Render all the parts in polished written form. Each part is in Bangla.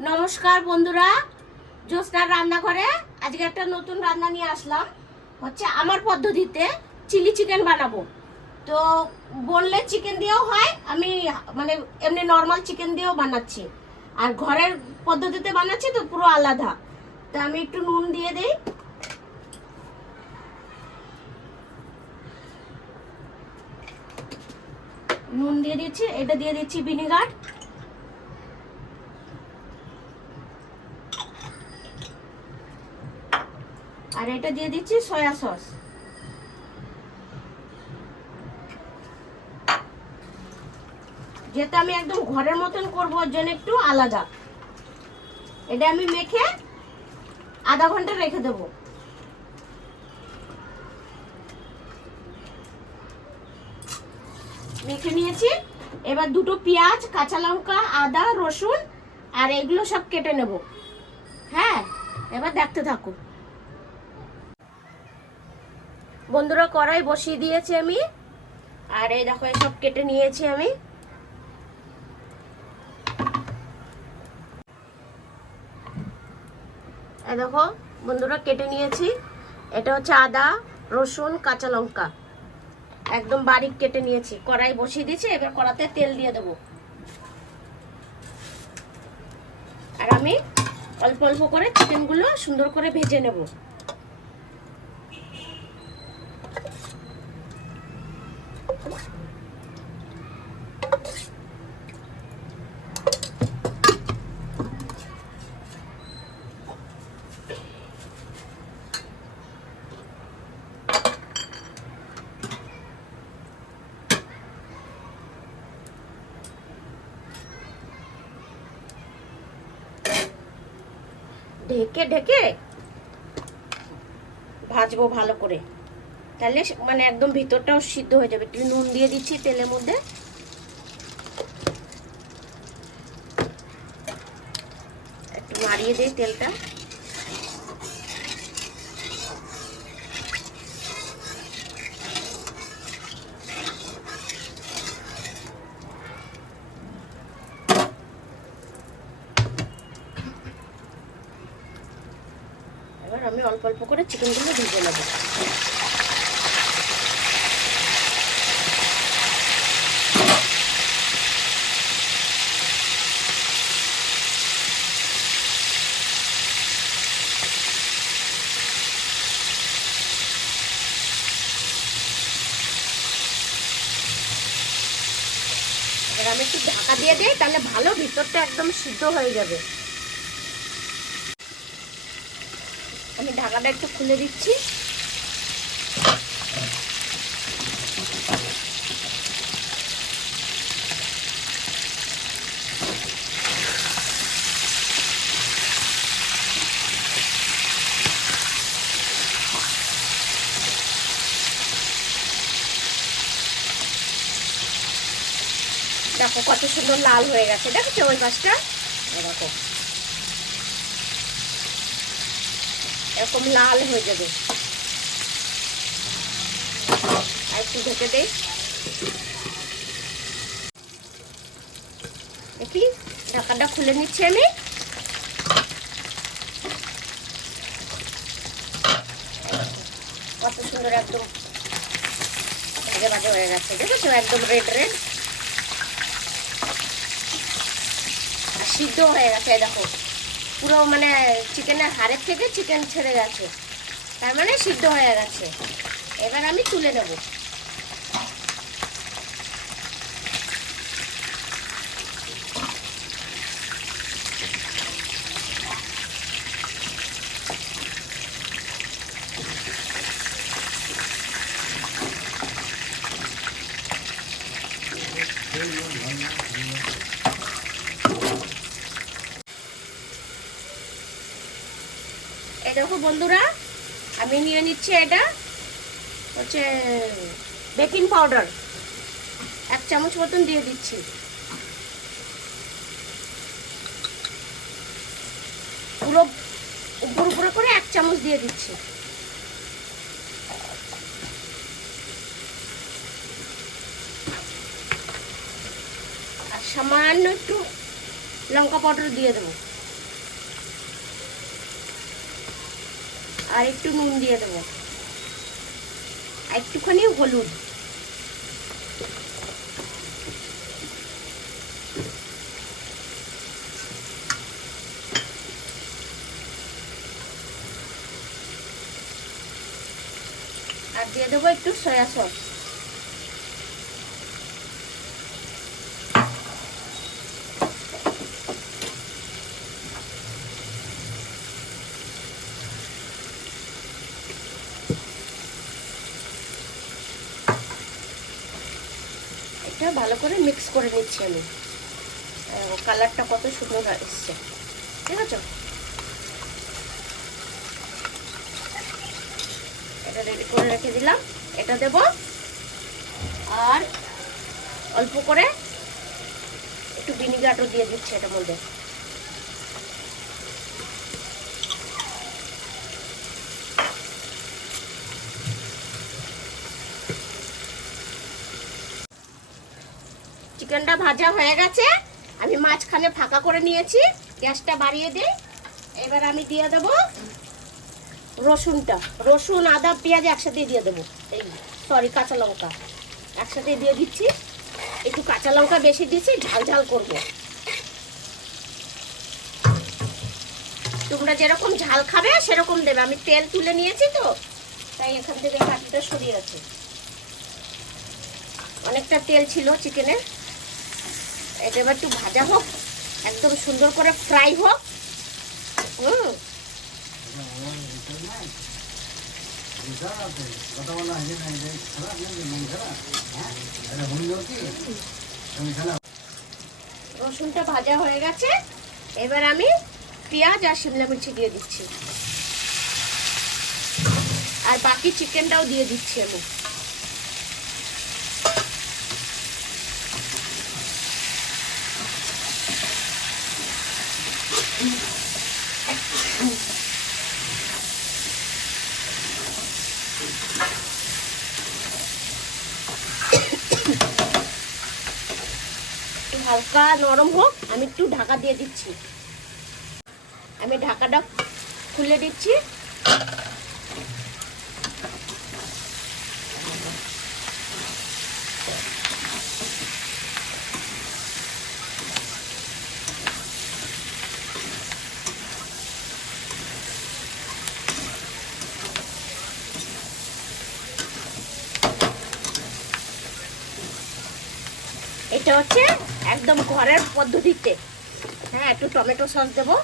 নমস্কার বন্ধুরা, জ্যোৎস্নার রান্নাঘরে আজকে একটা নতুন রান্না নিয়ে আসলাম। হচ্ছে আমার পদ্ধতিতে চিলি চিকেন বানাবো। তো বোনলেস চিকেন দিয়েও হয়, আমি মানে এমনি নর্মাল চিকেন দিয়েও বানাচ্ছি, আর ঘরের পদ্ধতিতে বানাচ্ছি তো পুরো আলাদা। তো আমি একটু নুন দিয়ে দিই, নুন দিয়ে দিচ্ছি, এটা দিয়ে দিচ্ছি ভিনেগার, আর এটা দিয়ে দিচ্ছি সয়া সস। যেটা আমি একদম ঘরের মতন করবো, ওর জন্য একটু আলাদা। এটা আমি মেখে আধা ঘন্টা রেখে দেবো। মেখে নিয়েছি, এবার দুটো পেঁয়াজ, কাঁচা লঙ্কা, আদা, রসুন আর এগুলো সব কেটে নেব। হ্যাঁ, এবার দেখতে থাকো বন্ধুরা। কড়াই বসিয়ে দিয়েছি আমি, আর এই দেখো সব কেটে নিয়েছি আমি। এই দেখো বন্ধুরা, কেটে নিয়েছি। এটা হচ্ছে আদা, রসুন, কাঁচা লঙ্কা, একদম বারিক কেটে নিয়েছি। কড়াই বসিয়ে দিয়েছি, এবার কড়াতে তেল দিয়ে দেবো। আর আমি অল্প অল্প করে চিকেনগুলো সুন্দর করে ভেজে নেব। ঢেকে ঢেকে ভাজবো ভালো করে, তাহলে মানে একদম ভিতরটাও সিদ্ধ হয়ে যাবে। একটু নুন দিয়ে দিচ্ছি তেলের মধ্যে, একটু নাড়িয়ে দিই তেলটা। এবার আমি অল্প অল্প করে চিকেনগুলো ভেজে নেব। এবার আমি একটু ঢাকা দিয়ে দিই, তাহলে ভালো ভিতরটা একদম সিদ্ধ হয়ে যাবে। আমি ঢাকাটা একটু খুলে দিচ্ছি। দেখো কত সুন্দর লাল হয়ে গেছে, দেখেছো ওই পাশটা? দেখো এরকম লাল হয়ে যাবে। আর একটু ঢেকে দেই, দেখি ঢাকাটা খুলে নিচ্ছি আমি। কত সুন্দর একদম ভাজা ভাজা হয়ে গেছে, দেখেছো? একদম রেড রেড আর সিদ্ধ হয়ে গেছে। দেখো পুরো মানে চিকেনের হাড়ের থেকে চিকেন ছেড়ে গেছে, তার মানে সিদ্ধ হয়ে গেছে। এবার আমি তুলে নেব। এই দেখো বন্ধুরা, আমি নিয়ে নিচ্ছি, এটা হচ্ছে বেকিং পাউডার, 1 চামচ মতন দিয়ে দিচ্ছি। পুরো উপর উপরে করে 1 চামচ দিয়ে দিচ্ছি। আর সামান্য একটু লঙ্কা পাউডার দিয়ে দেবো। আর একটু নুন দিয়ে দেবো, একটুখানি হলুদ। আর দিয়ে দেবো একটু সয়া সস। এটা ভালো করে মিক্স করে নিচ্ছি আমি। কালারটা কত সুন্দর এসছে, ঠিক আছে? এটা রেডি করে রেখে দিলাম, এটা দেব। আর অল্প করে একটু ভিনিগারও দিয়ে দিচ্ছি এটার মধ্যে। চিকেনটা ভাজা হয়ে গেছে, আমি মাঝখানে ফাঁকা করে নিয়েছি, গ্যাসটা বাড়িয়ে দিই। এবার আমি দিয়ে দেবো রসুনটা, রসুন আদা পেঁয়াজ একসাথে দিয়ে দেবো, এই সরি কাঁচা লঙ্কা একসাথে দিয়ে দিচ্ছি। একটু কাঁচা লঙ্কা বেশি দিচ্ছি, ঝাল ঝাল করবো। তোমরা যেরকম ঝাল খাবে সেরকম দেবে। আমি তেল তুলে নিয়েছি তো, তাই এখান থেকে কাঠিটা সরিয়ে আছে, অনেকটা তেল ছিল চিকেনের। এটা এবার একটু ভাজা হোক, একদম সুন্দর করে ফ্রাই হোক। রসুনটা ভাজা হয়ে গেছে, এবার আমি পেঁয়াজ আর শিমলা মির্চি দিয়ে দিচ্ছি, আর বাকি চিকেনটাও দিয়ে দিচ্ছি আমি। হালকা নরম হোক, আমি একটু ঢাকা দিয়ে দিচ্ছি। আমি ঢাকাটা খুলে দিচ্ছি। এটা হচ্ছে একদম ঘরের পদ্ধতিতে। হ্যাঁ, একটু টমেটো সস দেবো।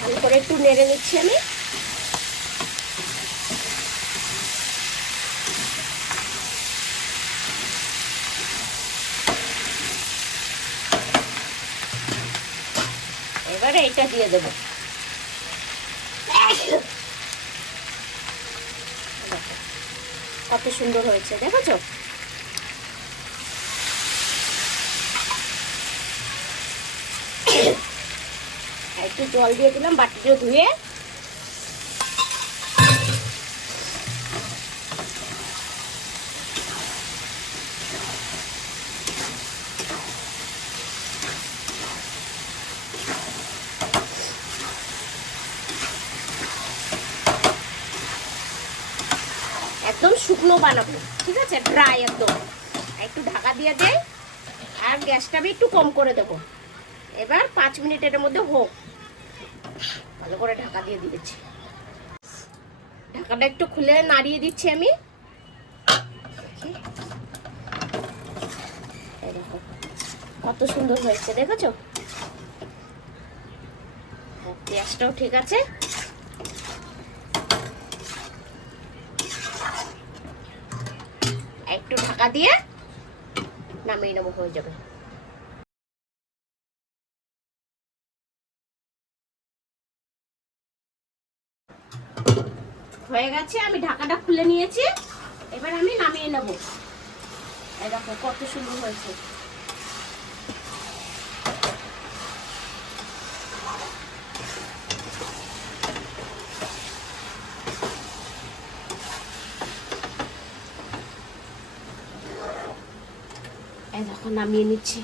ভালো করে একটু নেড়ে নিচ্ছি আমি। এবারে এটা দিয়ে দেবো। কত সুন্দর হয়েছে দেখেছো? একটু জল দিয়ে দিলাম বাটিটা ধুয়ে। একদম শুকনো বানাবো, ঠিক আছে? ড্রাই একদম। একটু ঢাকা দিয়ে দেই, আর গ্যাসটা আমি একটু কম করে দেবো। এবার 5 মিনিটের মধ্যে হোক। ভালো করে ঢাকা দিয়ে দিয়েছি। ঢাকাটা একটু খুলে নাড়িয়ে দিচ্ছি আমি। কত সুন্দর হয়েছে দেখেছো? পেঁয়াজটাও ঠিক আছে। একটু ঢাকা দিয়ে নামিয়ে নেবো, হয়ে যাবে। হয়ে গেছে, আমি ঢাকাটা খুলে নিয়েছি। এবার আমি নামিয়ে নেব। এই দেখো কত সুন্দর হয়েছে। এই দেখো নামিয়ে নিচ্ছি।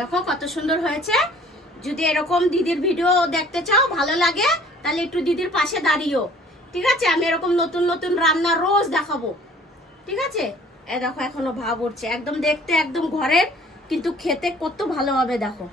দেখো কত সুন্দর হয়েছে। যদি এরকম দিদির ভিডিও দেখতে চাও, ভালো লাগে, তাহলে একটু দিদির পাশে দাঁড়িও, ঠিক আছে? আমি এরকম নতুন নতুন রান্না রোজ দেখাবো, ঠিক আছে? দেখো এখনো ভাব উঠছে, একদম দেখতে একদম ঘরের, কিন্তু খেতে কত ভালো হবে দেখো।